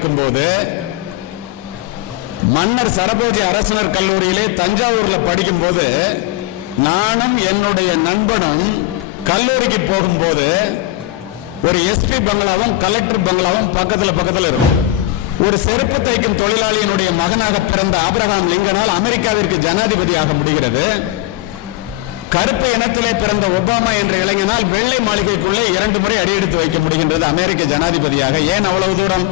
இருக்கும்போது மன்னர் சரபோஜி அரசனர் கல்லூரியிலே தஞ்சாவூர்ல படிக்கும்போது நானும் என்னுடைய நண்பனும் கல்லூரிக்கு போகும்போது ஒரு எஸ்பி பங்களாவும் கலெக்டர் பங்களாவும் பக்கத்துல பக்கத்துல இருக்கும் ஒரு செருப்பு தைக்கும் தொழிலாளியினுடைய மகனாக பிறந்த ஆபிரகாம் லிங்கனால் அமெரிக்காவிற்கு ஜனாதிபதியாக முடிகிறது. கருப்பு இனத்திலே பிறந்த ஒபாமா என்ற இளைஞனால் வெள்ளை மாளிகைக்குள்ளே இரண்டு முறை அடியெடுத்து வைக்க முடிகின்றது அமெரிக்க ஜனாதிபதியாக. ஏன் அவ்வளவு தூரம்?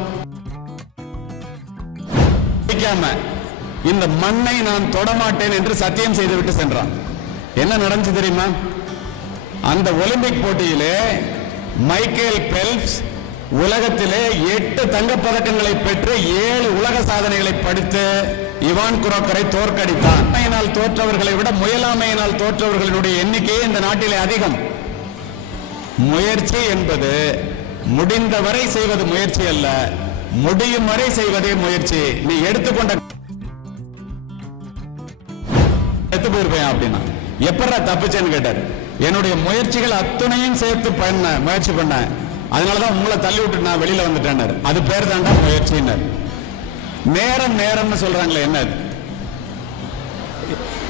பிடிக்காம இந்த மண்ணை நான் தொடமாட்டேன் என்று சத்தியம் செய்துவிட்டு சென்றான். என்ன நடந்துச்சு தெரியுமா? அந்த ஒலிம்பிக் போட்டியிலே மைக்கேல் பெல்ப்ஸ் உலகத்திலே எட்டு தங்கப்பதக்கங்களை பெற்று ஏழு உலக சாதனைகளை படித்து இவான் குரோக்கரை தோற்கடித்தான். முயலாமையினால் தோற்றவர்களை விட முயலாமையினால் தோற்றவர்களுடைய எண்ணிக்கையே இந்த நாட்டிலே அதிகம். முயற்சி என்பது முடிந்தவரை செய்வது முயற்சி அல்ல முடியும் வரை செய்வதே முயற்சி. நீ எடுத்துக்கொண்ட செத்து போயிருப்பேன் அப்படின்னா. எப்படா தப்பிச்சேன்னு கேட்டாரு. என்னுடைய முயற்சிகள் அத்தனையும் சேர்த்து பண்ண முயற்சி பண்ண அதனாலதான் உங்களை தள்ளி விட்டு நான் வெளியில வந்துட்டேன்னாரு. அது பேர் தாண்டா முயற்சின்னாரு. நேரம் நேரம்னு சொல்றாங்களே என்ன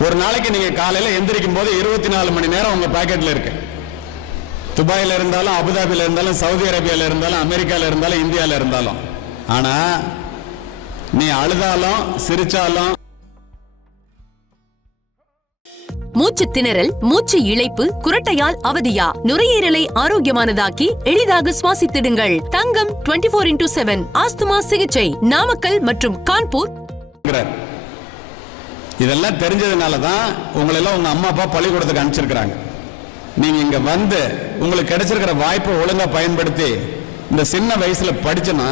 ஒரு நாளைக்கு நீங்க காலையில எந்திரிக்கும் போது இருபத்தி நாலு மணி நேரம் உங்க பாக்கெட்ல இருக்கு. துபாயில இருந்தாலும் அபுதாபில இருந்தாலும் சவுதி அரேபியால இருந்தாலும் அமெரிக்கால இருந்தாலும் இந்தியால இருந்தாலும். ஆனா நீ அழுதாலும் சிரிச்சாலும். மூச்சு திணறல் மூச்சு இழைப்பு குரட்டையால் அவதியா? நுரையீரலை ஆரோக்கியமானதாக்கி எளிதாக சுவாசித்திடுங்கள். தங்கம் 24 ஃபோர் இன்டூ செவன் ஆஸ்துமா சிகிச்சை. நாமக்கல் மற்றும் கான்பூர். இதெல்லாம் தெரிஞ்சதுனால தான் உங்களை எல்லாம் உங்க அம்மா அப்பா பள்ளிக்கூடத்துக்கு அனுப்பிச்சிருக்கிறாங்க. நீங்க இங்க வந்து உங்களுக்கு கிடைச்சிருக்கிற வாய்ப்பை ஒழுங்கா பயன்படுத்தி இந்த சின்ன வயசுல படிச்சனா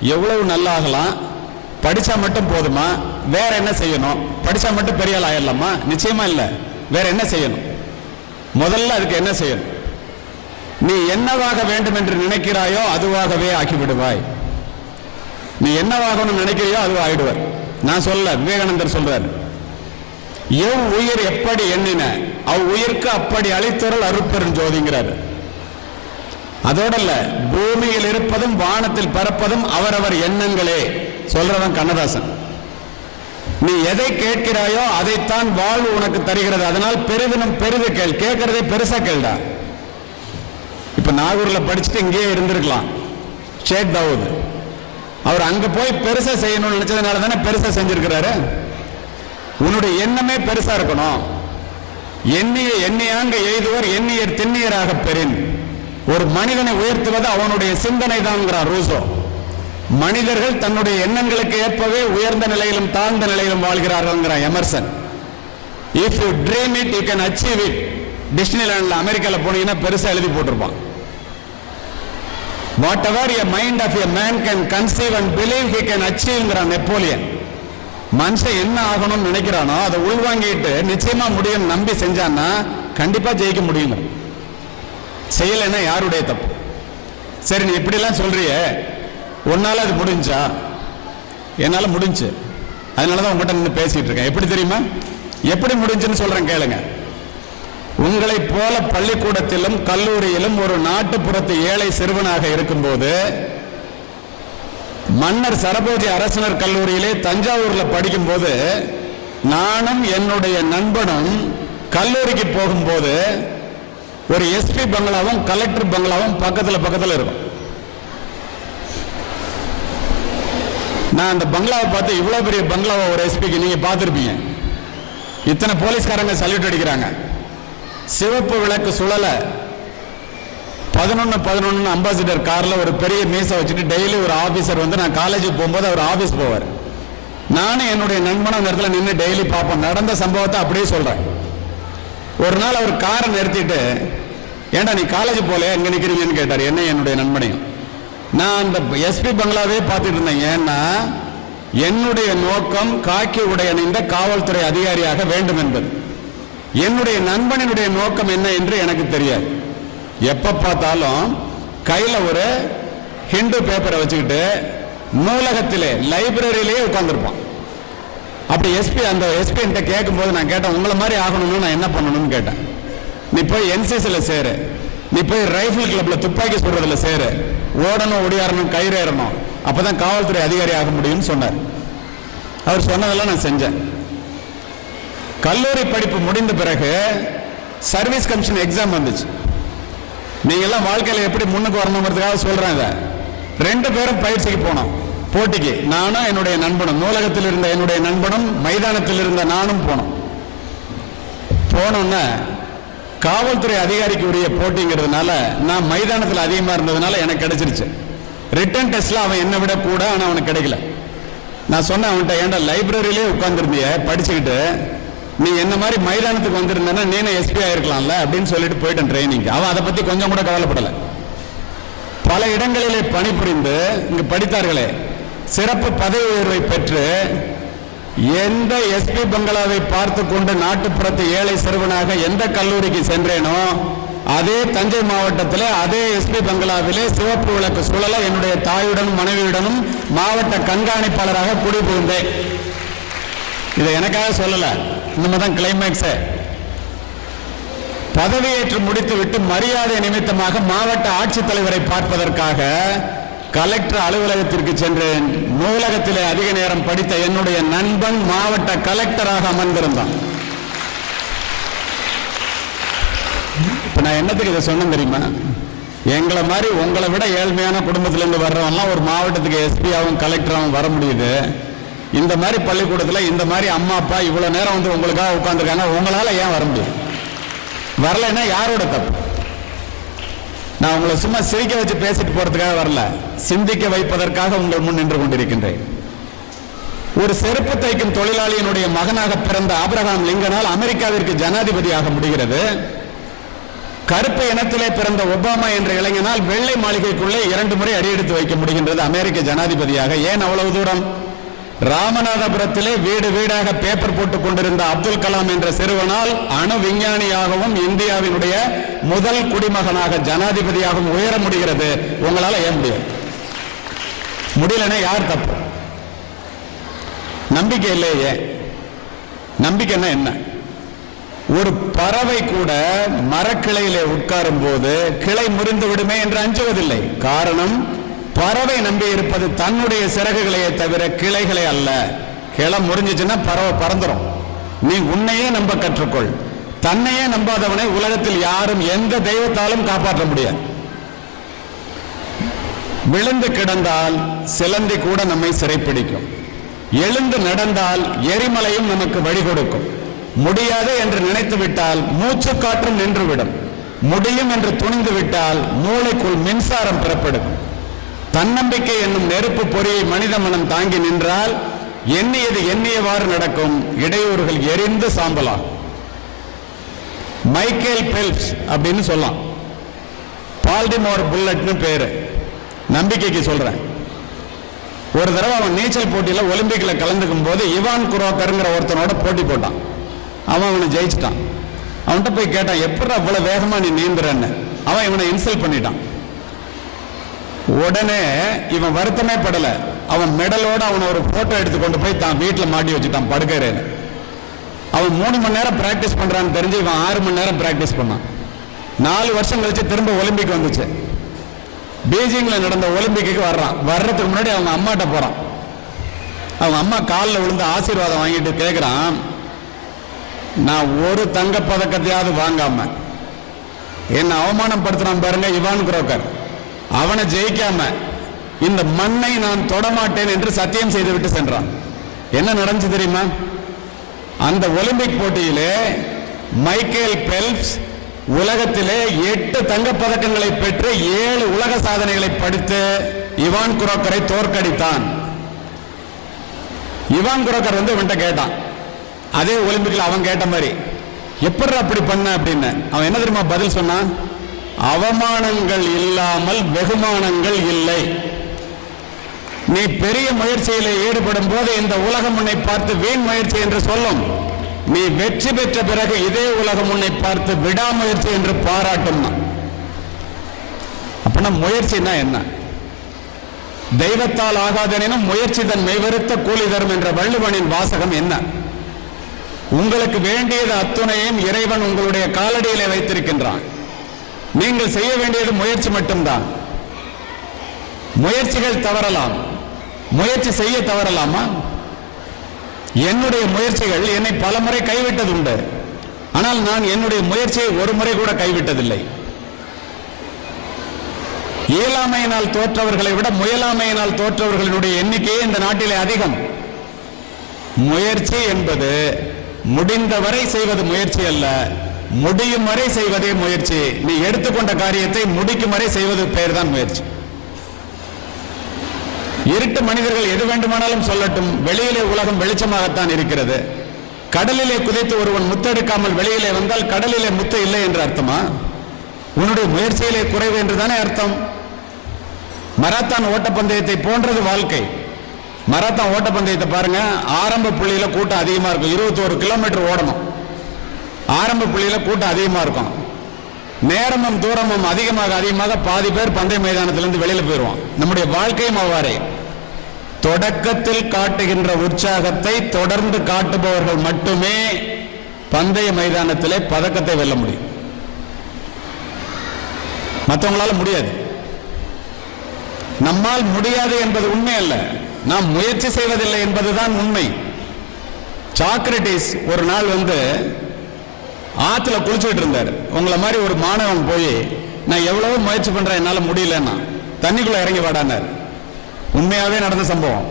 எவ்வளவு நல்லா ஆகலாம் மட்டும் போதுமா? வேற என்ன செய்யணும்? படித்தா மட்டும் பெரிய ஆள் ஆயிடலாமா? நிச்சயமா இல்லை. வேற என்ன செய்யணும்? முதல்ல அதுக்கு என்ன செய்யணும்? நீ என்னவாக வேண்டும் என்று நினைக்கிறாயோ அதுவாகவே ஆக்கிவிடுவாய். நீ என்னவாகணும்னு நினைக்கிறியோ அது ஆயிடுவார் நான் சொல்ல விவேகானந்தர் சொல்றாரு. எவ் உயிர் எப்படி எண்ணின அவ் உயிர்க்கு அப்படி அளித்தொருள் அருட்பெரும் அதோடல்ல பூமியில் இருப்பதும் வானத்தில் பறப்பதும் அவரவர் எண்ணங்களே சொல்றவன் கண்ணதாசன். நீ எதை கேட்கிறாயோ அதைத்தான் வாழ்வு உனக்கு தருகிறது. அதனால் பெரிதினம் பெரிது கேள். கேட்கறதே பெருசா கேள்டா. இப்ப நாகூர்ல படிச்சுட்டு இங்கேயே இருந்திருக்கலாம். ஷேக் தாவூத். அவர் அங்க போய் பெருசா செய்யணும்னு நினைச்சதுனால தானே பெருசா செஞ்சிருக்கிறாரு? உன்னுடைய எண்ணமே பெருசா இருக்கணும். எண்ணிய எண்ணியாங்க எய்துவர் எண்ணியர் திண்ணியராக பெறின். ஒரு மனிதனை உயர்த்துவது அவனுடைய சிந்தனை தான்ங்கிறார் ரூசோ. மனிதர்கள் தன்னுடைய எண்ணங்களுக்கு ஏற்பவே உயர்ந்த நிலையிலும் தாழ்ந்த நிலையிலும் வாழ்கிறார்கள் Emerson. If you dream it you can achieve it டிஸ்னிலேண்ட்ல அமெரிக்காவில் போனீங்கன்னா பெருசாக எழுதி போட்டிருப்பான். Whatever a mind of a man can conceive and believe he can அச்சீவ்ங்கிறான் Napoleon மனுஷன் என்ன ஆகணும்னு நினைக்கிறானோ அதை உள்வாங்கிட்டு நிச்சயமா முடியும் நம்பி செஞ்சான்னா கண்டிப்பா ஜெயிக்க முடியும் செய்யலைன்னா யாருடைய தப்பு? சரி நீ இப்படிலாம் சொல்றிய. உன்னால அது முடிஞ்சா? என்னால் முடிஞ்சு. அதனால தான் உங்கள்கிட்ட நின்று பேசிகிட்டு இருக்கேன். எப்படி தெரியுமா? எப்படி முடிஞ்சுன்னு சொல்கிறேன் கேளுங்க. உங்களைப் போல பள்ளிக்கூடத்திலும் கல்லூரியிலும் ஒரு நாட்டுப்புறத்து ஏழை சிறுவனாக இருக்கும்போது மன்னர் சரபோஜி அரசனர் கல்லூரியிலே தஞ்சாவூரில் படிக்கும்போது நானும் என்னுடைய நண்பனும் கல்லூரிக்கு போகும்போது ஒரு எஸ்பி பங்களாவும் கலெக்டர் பங்களாவும் பக்கத்தில் பக்கத்தில் இருக்கும். நான் அந்த பங்களாவை பார்த்து இவ்வளோ பெரிய பங்களாவை ஒரு எஸ்பிக்கு நீங்கள் பார்த்துருப்பீங்க. இத்தனை போலீஸ்காரங்க சல்யூட் அடிக்கிறாங்க. சிவப்பு விளக்கு சுழலை பதினொன்று பதினொன்று அம்பாசிடர் காரில் ஒரு பெரிய மீசை வச்சுட்டு டெய்லி ஒரு ஆஃபீஸர் வந்து நான் காலேஜுக்கு போகும்போது அவர் ஆஃபீஸ் போவார். நானும் என்னுடைய நண்பனும் அந்த இடத்துல நின்று டெய்லி பார்ப்போம். நடந்த சம்பவத்தை அப்படியே சொல்கிறேன் ஒரு நாள் அவர் காரை நிறுத்திட்டு ஏன்டா நீ காலேஜ் போலையா எங்கே நிற்கிறீங்கன்னு கேட்டார். என்ன என்னுடைய நண்பனையும். நான் அந்த எஸ்பி பங்களாவே பார்த்துட்டு இருந்தேன். ஏன்னா என்னுடைய நோக்கம் காக்கி உடை அணிந்த காவல்துறை அதிகாரியாக வேண்டும் என்பது. என்னுடைய நண்பனினுடைய நோக்கம் என்ன என்று எனக்கு தெரியாது. எப்ப பார்த்தாலும் கையில ஒரு ஹிந்து பேப்பரை வச்சுக்கிட்டு நூலகத்திலே லைப்ரரியிலேயே உட்காந்துருப்பான் அப்படி எஸ்பி அந்த எஸ்பி என்கிட்ட கேட்கும்போது நான் கேட்டேன் உங்களை மாதிரி ஆகணும்னு நான் என்ன பண்ணணும்னு கேட்டேன். நீ போய் என்சிசில சேரு. நீ போய் ரைஃபிள் கிளப்ல துப்பாக்கி சுடுறதுல சேரு. ஓடணும் ஒடியாரணும் கயிறு ஏறணும் அப்பதான் காவல்துறை அதிகாரி ஆக முடியும்னு சொன்னார். அவர் சொன்னதெல்லாம் நான் செஞ்சேன். கல்லூரி படிப்பு முடிந்த பிறகு சர்வீஸ் கமிஷன் எக்ஸாம் வந்துச்சு. நீங்க எல்லாம் வாழ்க்கையில எப்படி முன்னுக்கு வரணுங்கிறதுக்காக சொல்றேன் இதை. ரெண்டு பேரும் பயிற்சிக்கு போனோம். போட்டிக்கு நானும் என்னுடைய நண்பனும் நூலகத்தில் இருந்த என்னுடைய நண்பனும் மைதானத்தில் இருந்த நானும் போனோம். போனோன்னே காவல்துறை அதிகாரிக்கு உரிய போட்டிங்கிறதுனால நான் மைதானத்தில் அதிகமாக இருந்ததுனால எனக்கு கிடைச்சிருச்சு. ரிட்டன் டெஸ்ட்ல அவன் என்னை விட கூட ஆனால் அவனுக்கு கிடைக்கல. நான் சொன்னேன் அவன்கிட்ட ஏன்டா லைப்ரரியிலே உட்காந்துருந்திய படிச்சுக்கிட்டு நீ என்ன மாதிரி மைதானத்துக்கு வந்திருந்தேன்னா நீனே எஸ்பி ஆயிருக்கலாம்ல அப்படின்னு சொல்லிட்டு போயிட்டேன் ட்ரைனிங் அவன் அதை பத்தி கொஞ்சம் கூட கவலைப்படலை. பல இடங்களிலே பணிபுரிந்து இங்கு படித்தார்களே சிறப்பு பதவி உயர்வை பெற்று எந்த எஸ்பி பங்களாவை பார்த்து கொண்டு நாட்டுப்புறத்து ஏழை சிறுவனாக எந்த கல்லூரிக்கு சென்றேனோ அதே தஞ்சை மாவட்டத்தில் அதே எஸ்பி பங்களாவிலே சிவப்பு விளக்கு சுழல என்னுடைய தாயுடனும் மனைவியுடனும் மாவட்ட கண்காணிப்பாளராக குடிபுகுந்தேன். இதை எனக்காக சொல்லல. இந்த தான் கிளைமேக்ஸ் பதவியேற்று முடித்துவிட்டு மரியாதை நிமித்தமாக மாவட்ட ஆட்சித்தலைவரை பார்ப்பதற்காக கலெக்டர் அலுவலகத்திற்கு சென்றேன். நூலகத்திலே அதிக நேரம் படித்த என்னுடைய நண்பன் மாவட்ட கலெக்டராக அமர்ந்திருந்தான். இப்ப நான் என்னத்துக்கு இதை சொன்னேன் தெரியுமா? எங்களை மாதிரி உங்களை விட ஏழ்மையான குடும்பத்திலேருந்து வர்றவன்லாம் ஒரு மாவட்டத்துக்கு எஸ்பியாகவும் கலெக்டராகவும் வர முடியுது. இந்த மாதிரி பள்ளிக்கூடத்தில் இந்த மாதிரி அம்மா அப்பா இவ்வளோ நேரம் வந்து உங்களுக்காக உட்காந்துருக்காங்க உங்களால் ஏன் வர முடியும் வரலைன்னா யாரோட தப்பு? நான் உங்களை சும்மா சிரிக்க வச்சு பேசிட்டு போகிறதுக்காக வரல. சிந்திக்க வைப்பதற்காக உங்கள் முன் நின்று கொண்டிருக்கின்றேன். ஒரு செருப்பு தைக்கும் தொழிலாளியினுடைய மகனாக பிறந்த ஆபிரகாம் லிங்கனால் அமெரிக்காவிற்கு ஜனாதிபதியாக முடிகிறது. கருப்பு இனத்திலே பிறந்த ஒபாமா என்ற இளைஞனால் வெள்ளை மாளிகைக்குள்ளே இரண்டு முறை அடியெடுத்து வைக்க முடிகின்றது அமெரிக்க ஜனாதிபதியாக. ஏன் அவ்வளவு தூரம்? ராமநாதபுரத்திலே வீடு வீடாக பேப்பர் போட்டுக் கொண்டிருந்த அப்துல் கலாம் என்ற சிறுவனால் அணு விஞ்ஞானியாகவும் இந்தியாவினுடைய முதல் குடிமகனாக ஜனாதிபதியாகவும் உயர முடிகிறது. உங்களால ஏன் முடியும் முடியலன்னா யார் தப்பு? நம்பிக்கை இல்லையே. நம்பிக்கைன்னா என்ன? ஒரு பறவை கூட மரக்கிளையிலே உட்காரும் போது கிளை முறிந்து விடுமே என்று அஞ்சுவதில்லை. காரணம் பறவை நம்பி இருப்பது தன்னுடைய சிறகுகளையே தவிர கிளைகளை அல்ல. கிளை முறிஞ்சிச்சுன்னா பறவை பறந்துடும் நீ உன்னையே நம்ப கற்றுக்கொள். தன்னையே நம்பாதவனை உலகத்தில் யாரும் எந்த தெய்வத்தாலும் காப்பாற்ற முடியாது. விழுந்து கிடந்தால் சிலந்தி கூட நம்மை சிறைப்பிடிக்கும். எழுந்து நடந்தால் எரிமலையும் நமக்கு வழி கொடுக்கும். முடியாது என்று நினைத்து விட்டால் மூச்சு காற்றும் நின்றுவிடும். முடியும் என்று துணிந்து விட்டால் மூளைக்குள் மின்சாரம் பிறப்பெடுக்கும் தன்னம்பிக்கை என்னும் நெருப்பு பொறியை மனித மனம் தாங்கி நின்றால் எண்ணியது எண்ணியவாறு நடக்கும். இடையூறுகள் எரிந்து சாம்பலாம் மைக்கேல் பெல்ப்ஸ் அப்படின்னு சொல்லலாம். பால்டிமோர் புல்லட்னு பேரு. நம்பிக்கைக்கு சொல்றேன். ஒரு தடவை அவன் நீச்சல் போட்டியில் ஒலிம்பிக்கில் கலந்துக்கும் போது இவான் குரோக்கருங்கிற ஒருத்தனோட போட்டி போட்டான். அவன் அவனை ஜெயிச்சிட்டான். அவன்கிட்ட போய் கேட்டான் எப்படி அவ்வளோ வேகமாக நீ நீந்துறன்னு? அவன் இவனை இன்சல்ட் பண்ணிட்டான். உடனே இவன் வருத்தமே படலை. அவன் மெடலோட அவனை ஒரு ஃபோட்டோ எடுத்து கொண்டு போய் தான் வீட்டில் மாட்டி வச்சுட்டான் படுக்கையில. அவன் மூணு மணி நேரம் பிராக்டிஸ் பண்ணுறான்னு தெரிஞ்சு இவன் ஆறு மணி நேரம் பிராக்டிஸ் பண்ணான். நாலு வருஷம் கழிச்சு திரும்ப ஒலிம்பிக் வந்துச்சு. பீஜிங்கில் நடந்த ஒலிம்பிக்கு வர்றான். வர்றதுக்கு முன்னாடி அவங்க அம்மாட்ட போகிறான் அவங்க அம்மா காலில் விழுந்து ஆசீர்வாதம் வாங்கிட்டு கேட்குறான் நான் ஒரு தங்க பதக்கத்தையாவது வாங்காம என்னை அவமானப்படுத்துறான் பாருங்க இவான் குரோக்கர். அவனை ஜெயிக்காம இந்த மண்ணை நான் தொடமாட்டேன் என்று சத்தியம் செய்துவிட்டு சென்றான். என்ன நடந்துச்சு தெரியுமா? அந்த ஒலிம்பிக் போட்டியிலே மைக்கேல் பெல்ப்ஸ் உலகத்திலே எட்டு தங்கப் பதக்கங்களை பெற்று ஏழு உலக சாதனைகளை படித்து இவான் குரோக்கரை தோற்கடித்தான். இவான் குரோக்கர் வந்து இவன்கிட்ட கேட்டான். அதே ஒலிம்பிக்ல அவன் கேட்ட மாதிரி எப்படி அப்படி பண்ண? அப்படின்னு. அவன் என்ன தெரியுமா பதில் சொன்னான்? அவமானங்கள் இல்லாமல் வெகுமானங்கள் இல்லை. நீ பெரிய முயற்சியில் ஈடுபடும் போது இந்த உலகம் உன்னை பார்த்து வீண் முயற்சி என்று சொல்லும். நீ வெற்றி பெற்ற பிறகு இதே உலகம் உன்னை பார்த்து விடாமுயற்சி என்று பாராட்டும். அப்படின்னா முயற்சினா என்ன? தெய்வத்தால் ஆகாதெனினும் முயற்சி தன் மெய்வருத்த கூலி தரும் என்ற வள்ளுவனின் வாசகம் என்ன? உங்களுக்கு வேண்டியது அத்துணையும் இறைவன் உங்களுடைய காலடியிலே வைத்திருக்கின்றான். நீங்கள் செய்ய வேண்டியது முயற்சி மட்டும்தான். முயற்சிகள் தவறலாம். முயற்சி செய்ய தவறலாமா? என்னுடைய முயற்சிகள் என்னை பலமுறை கைவிட்டது உண்டு ஆனால் நான் என்னுடைய முயற்சியை ஒரு முறை கூட கைவிட்டதில்லை. இயலாமையினால் தோற்றவர்களை விட முயலாமையினால் தோற்றவர்களுடைய எண்ணிக்கையே இந்த நாட்டிலே அதிகம். முயற்சி என்பது முடிந்தவரை செய்வது முயற்சி அல்ல. முடியும் வரை செய்வதே முயற்சி. நீ எடுத்துக்கொண்ட காரியத்தை முடிக்கும் வரை செய்வது பெயர்தான் முயற்சி. இருட்டு மனிதர்கள் எது வேண்டுமானாலும் சொல்லட்டும். வெளியிலே உலகம் வெளிச்சமாகத்தான் இருக்கிறது. கடலிலே குதித்து ஒருவன் முத்தெடுக்காமல் வெளியிலே வந்தால் கடலிலே முத்து இல்லை என்று அர்த்தமா? உன்னுடைய முயற்சியிலே குறைவு என்றுதானே அர்த்தம்? மராத்தான் ஓட்டப்பந்தயத்தை போன்றது வாழ்க்கை. மராத்தான் ஓட்டப்பந்தயத்தை பாருங்க ஆரம்ப புள்ளியில கூட்டம் அதிகமா இருக்கும். இருபத்தோரு கிலோமீட்டர் ஓடணும். ஆரம்ப புள்ளியில கூட்டம் அதிகமா இருக்கும். நேரமும் தூரமும் அதிகமாக அதிகமாக பாதி பேர் பந்தய மைதானத்திலிருந்து வெளியில போயிடுவோம் நம்முடைய வாழ்க்கையும் அவ்வாறே. தொடக்கத்தில் காட்டுகின்ற உற்சாகத்தை தொடர்ந்து காட்டுபவர்கள் மட்டுமே பந்தய மைதானத்திலே பதக்கத்தை வெல்ல முடியும். மற்றவங்களால முடியாது. நம்மால் முடியாது என்பது உண்மை அல்ல. நாம் முயற்சி செய்வதில்லை என்பதுதான் உண்மை. சாக்ரட்டிஸ் ஒரு நாள் வந்து ஆற்றுல குளிச்சுட்டு இருந்தார். உங்களை மாதிரி ஒரு மாணவன் போய் நான் எவ்வளவோ முயற்சி பண்றேன் என்னால முடியலன்னா தண்ணிக்குள்ள இறங்கி வாடானார் உண்மையாவே நடந்த சம்பவம்.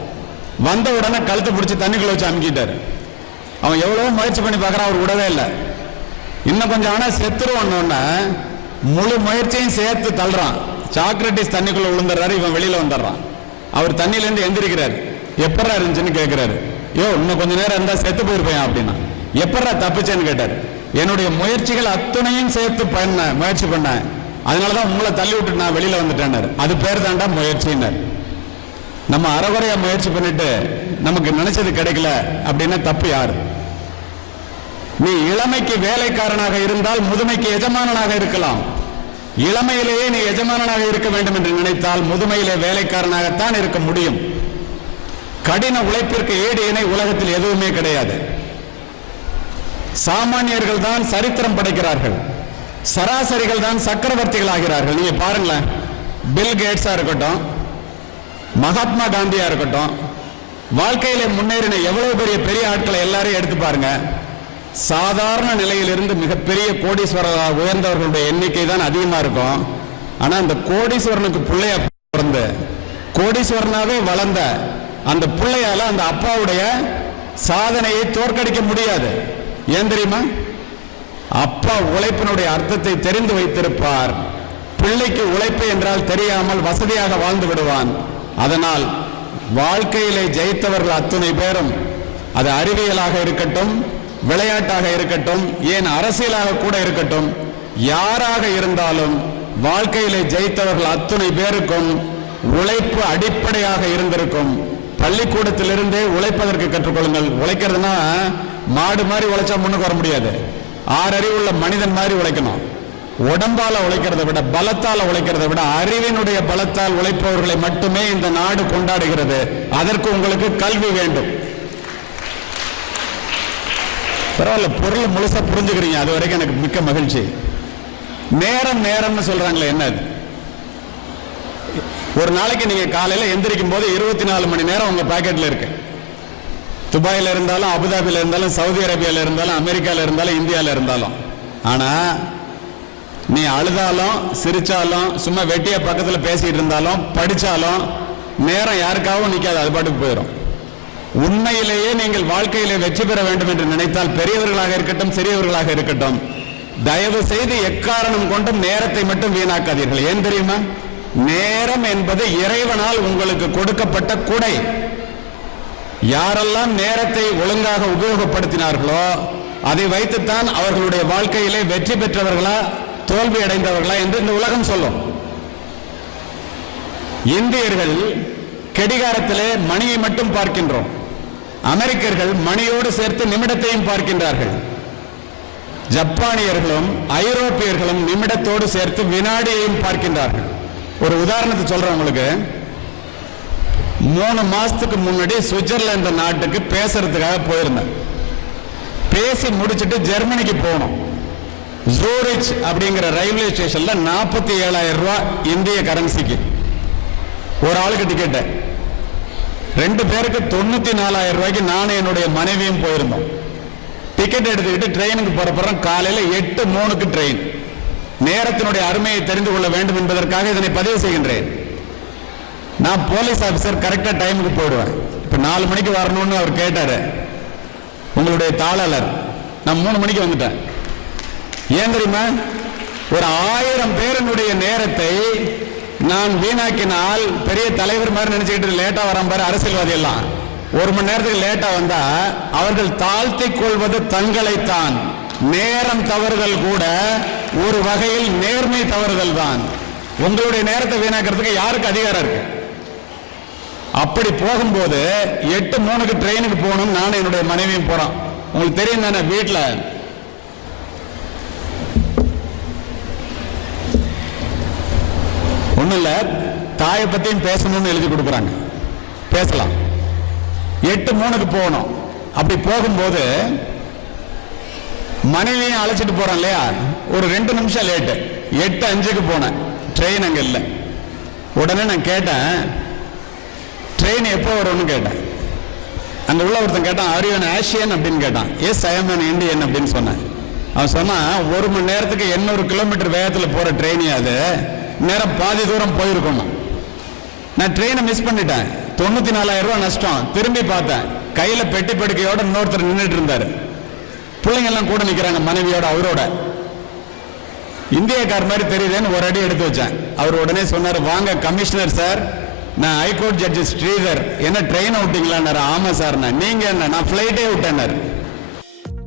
வந்த உடனே கழுத்தை பிடிச்சி தண்ணிக்குள்ள வச்சு அமுக்கிட்டாரு. அவன் எவ்வளவோ முயற்சி பண்ணி பார்க்கறான் அவர் விடவே இல்லை. இன்னும் கொஞ்சம் ஆனா செத்துருவோன்னு முழு முயற்சியும் சேர்த்து தள்ளுறான். சாக்ரட்டிஸ் தண்ணிக்குள்ள விழுந்துடுறாரு இவன் வெளியில வந்துடுறான். அவர் தண்ணியில இருந்து எந்திரிக்கிறாரு. எப்படா இருந்துச்சுன்னு கேட்கிறாரு யோ இன்னும் கொஞ்ச நேரம் இருந்தா செத்து போயிருப்பேன் அப்படின்னா. எப்படா தப்பிச்சேன்னு கேட்டாரு. என்னுடைய முயற்சிகள் அத்தனையும் சேர்த்து பண்ண முயற்சி பண்ணேன். அதனாலதான் உங்களை தள்ளி விட்டு நான் வெளியில வந்துட்டேன்னாரு. அது பேர் தாண்டா முயற்சின்னாரு. நம்ம அறகுறையா முயற்சி பண்ணிட்டு நமக்கு நினைச்சது கிடைக்கல அப்படின்னா தப்பு யாரு? நீ இளமைக்கு வேலைக்காரனாக இருந்தால் முதுமைக்கு எஜமானனாக இருக்கலாம். இளமையிலேயே நீ எஜமானனாக இருக்க வேண்டும் என்று நினைத்தால் முதுமையிலே வேலைக்காரனாகத்தான் இருக்க முடியும். கடின உழைப்பிற்கு ஈடு இணை உலகத்தில் எதுவுமே கிடையாது. சாமானியர்கள் தான் சரித்திரம் படைக்கிறார்கள். சராசரிகள் தான் சக்கரவர்த்திகள் ஆகிறார்கள். நீங்க பாருங்களேன். பில் கேட்ஸா இருக்கட்டும் மகாத்மா காந்தியா இருக்கட்டும் வாழ்க்கையில முன்னேறின எவ்வளவு பெரிய பெரிய ஆட்களை எல்லாரையும் எடுத்து பாருங்க. சாதாரண நிலையிலிருந்து மிகப்பெரிய கோடீஸ்வரராக உயர்ந்தவர்களுடைய எண்ணிக்கை தான் அதிகமா இருக்கும். ஆனா அந்த கோடீஸ்வரனுக்கு பிள்ளைய பிறந்து கோடீஸ்வரனாவே வளர்ந்த அந்த பிள்ளையால அந்த அப்பாவுடைய சாதனையை தோற்கடிக்க முடியாது. ஏன் தெரியுமா? அப்பா உழைப்பினுடைய அர்த்தத்தை தெரிந்து வைத்திருப்பார். பிள்ளைக்கு உழைப்பு என்றால் தெரியாமல் வசதியாக வாழ்ந்து விடுவான். அதனால் வாழ்க்கையிலே ஜெயித்தவர்கள் அத்துணை பேரும் அது அறிவியலாக இருக்கட்டும் விளையாட்டாக இருக்கட்டும் ஏன் அரசியலாக கூட இருக்கட்டும் யாராக இருந்தாலும் வாழ்க்கையிலே ஜெயித்தவர்கள் அத்துணை பேருக்கும் உழைப்பு அடிப்படையாக இருந்திருக்கும். பள்ளிக்கூடத்திலிருந்தே உழைப்பதற்கு கற்றுக்கொள்ளுங்கள். உழைக்கிறதுனா மாடு மாதிரி உழைச்சா முன்னுக்கு வர முடியாது. ஆறறிவுள்ள மனிதன் மாதிரி உழைக்கணும். உடம்பால உழைக்கிறதை விட பலத்தால் உழைக்கிறதை விட அறிவினுடைய பலத்தால் உழைப்பவர்களை மட்டுமே இந்த நாடு கொண்டாடுகிறது. அதற்கு உங்களுக்கு கல்வி வேண்டும். பரவாயில்ல பொருள் முழுசா புரிஞ்சுக்கிறீங்க. அது வரைக்கும் எனக்கு மிக்க மகிழ்ச்சி. நேரம் நேரம்னு சொல்றாங்களே என்ன அது? ஒரு நாளைக்கு நீங்க காலையில எந்திரிக்கும் போது இருபத்தி நாலு மணி நேரம் உங்க பாக்கெட்ல இருக்கு. துபாயில இருந்தாலும் அபுதாபியில இருந்தாலும் சவுதி அரேபியால இருந்தாலும் அமெரிக்கால இருந்தாலும் இந்தியால இருந்தாலும். ஆனா நீ அழுதாலும் சிரிச்சாலும் சும்மா வெட்டிய பக்கத்துல பேசிட்டு இருந்தாலும் படிச்சாலும் நேரம் யாருக்காகவும் நிற்காது அது பாட்டுக்கு போயிடும் உண்மையிலேயே நீங்கள் வாழ்க்கையிலே வெற்றி பெற வேண்டும் என்று நினைத்தால் பெரியவர்களாக இருக்கட்டும் சிறியவர்களாக இருக்கட்டும் தயவு செய்து எக்காரணம் கொண்டும் நேரத்தை மட்டும் வீணாக்காதீர்கள். ஏன் தெரியுமா? நேரம் என்பது இறைவனால் உங்களுக்கு கொடுக்கப்பட்ட குடை. யாரெல்லாம் நேரத்தை ஒழுங்காக உபயோகப்படுத்தினார்களோ அதை வைத்துத்தான் அவர்களுடைய வாழ்க்கையிலே வெற்றி பெற்றவர்களா தோல்வி அடைந்தவர்களா என்று இந்த உலகம் சொல்லும். இந்தியர்கள் கெடிகாரத்திலே மணியை மட்டும் பார்க்கின்றோம். அமெரிக்கர்கள் மணியோடு சேர்த்து நிமிடத்தையும் பார்க்கின்றார்கள். ஜப்பானியர்களும் ஐரோப்பியர்களும் நிமிடத்தோடு சேர்த்து வினாடியையும் பார்க்கின்றார்கள். ஒரு உதாரணத்தை சொல்றேன் உங்களுக்கு. மூணு மாசத்துக்கு முன்னாடி சுவிட்சர்லாந்து நாட்டுக்கு பேசுறதுக்காக போயிருந்தேன். பேசி முடிச்சிட்டு ஜெர்மனிக்கு போனோம். ஜூரிச் அப்படிங்கிற ரயில்வே ஸ்டேஷன்ல நாற்பத்தி ஏழாயிரம் ரூபாய் இந்திய கரன்சிக்கு ஒரு ஆளுக்கு டிக்கெட்டு ரெண்டு பேருக்கு தொண்ணூத்தி நாலாயிரம் ரூபாய்க்கு நானும் என்னுடைய மனைவியும் போயிருந்தோம். டிக்கெட் எடுத்துக்கிட்டு ட்ரெயினுக்கு புறப்படுறோம் காலையில எட்டு மூணுக்கு ட்ரெயின் நேரத்தினுடைய அருமையை தெரிந்து கொள்ள வேண்டும் என்பதற்காக இதனை பதிவு செய்கின்றேன். நான் போலீஸ் ஆஃபீஸர் கரெக்டாக டைமுக்கு போயிடுவேன். இப்போ நாலு மணிக்கு வரணும்னு அவர் கேட்டார். உங்களுடைய தாளாளர். நான் மூணு மணிக்கு வந்துட்டேன். ஏன் தெரியுமா? ஒரு ஆயிரம் பேரனுடைய நேரத்தை நான் வீணாக்கினால் பெரிய தலைவர் மாதிரி நினைச்சுக்கிட்டு லேட்டா வராம பாரு அரசியல்வாதி எல்லாம். ஒரு மணி நேரத்துக்கு லேட்டா வந்தா அவர்கள் தாழ்த்தி கொள்வது தங்களைத்தான். நேரம் தவறுதல் கூட ஒரு வகையில் நேர்மை தவறுதல் தான். உங்களுடைய நேரத்தை வீணாக்கிறதுக்கு யாருக்கு அதிகாரம் இருக்கு? அப்படி போகும்போது எட்டு மூணுக்கு ட்ரெயினுக்கு போகணும் நானும் என்னுடைய மனைவியும் போறோம். உங்களுக்கு தெரியும் தானே வீட்டில் ஒன்றும் இல்லை தாயை பற்றியும் பேசணும்னு எழுதி கொடுக்குறாங்க. பேசலாம். எட்டு மூணுக்கு போகணும். அப்படி போகும்போது மனைவியும் அழைச்சிட்டு போகிறான் இல்லையா? ஒரு ரெண்டு நிமிஷம் லேட்டு. எட்டு அஞ்சுக்கு போனேன். ட்ரெயின் அங்கே இல்லை. உடனே நான் கேட்டேன் ட்ரெயின் எப்போ வரும்னு கேட்டேன். அங்கே உள்ள ஒருத்தன் கேட்டான் அரியன் ஆசியன் அப்படின்னு கேட்டான். எஸ் ஐ இந்தியன் அப்படின்னு சொன்னேன். அவன் சொன்னான் ஒரு மணி நேரத்துக்கு எண்ணூறு கிலோமீட்டர் வேகத்தில் போகிற ட்ரெயினே அது? நேரம் பாதி தூரம் போயிருக்கணும் நான் ட்ரெயினை மிஸ் பண்ணிட்டேன். தொண்ணூத்தி நாலாயிரம் ரூபாய் நஷ்டம். திரும்பி பார்த்தேன். கையில பெட்டி படுக்கையோட இன்னொருத்தர் நின்றுட்டு இருந்தாரு. பிள்ளைங்கள்லாம் கூட நிக்கிறாங்க மனைவியோட அவரோட. இந்தியக்கார் மாதிரி தெரியுதுன்னு ஒரு அடி எடுத்து வச்சேன். அவர் உடனே சொன்னார் வாங்க கமிஷனர் சார் நான் ஹைகோர்ட் ஜட்ஜி ஸ்ரீதர். என்ன ட்ரெயினை விட்டீங்களான்னாரு. ஆமாம் சார் நீங்கள் என்ன? நான் ஃப்ளைட்டே விட்டேன்னாரு.